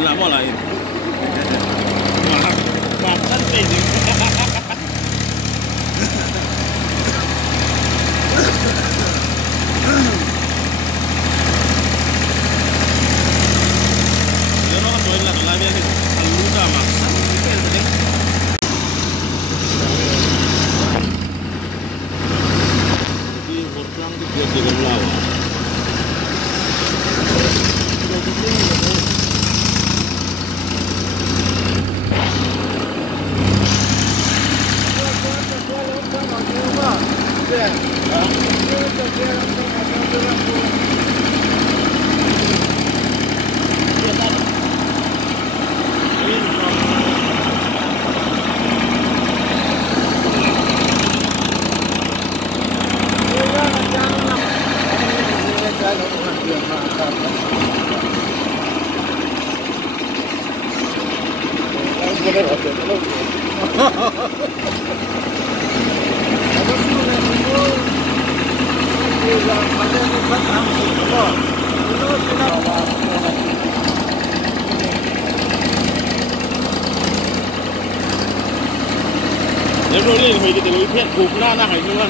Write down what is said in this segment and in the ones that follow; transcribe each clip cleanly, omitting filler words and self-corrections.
lah mau lain. Makan pedi. Yo no estoy en la todavía ni saluda más. Di borang di buat di bawah. Nếu rồi lên thì cái đối thiện cục na hay như vậy.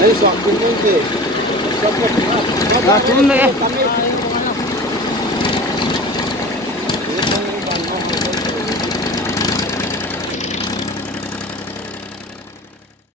Đấy, soạn cùng với về. Soạn cùng với về.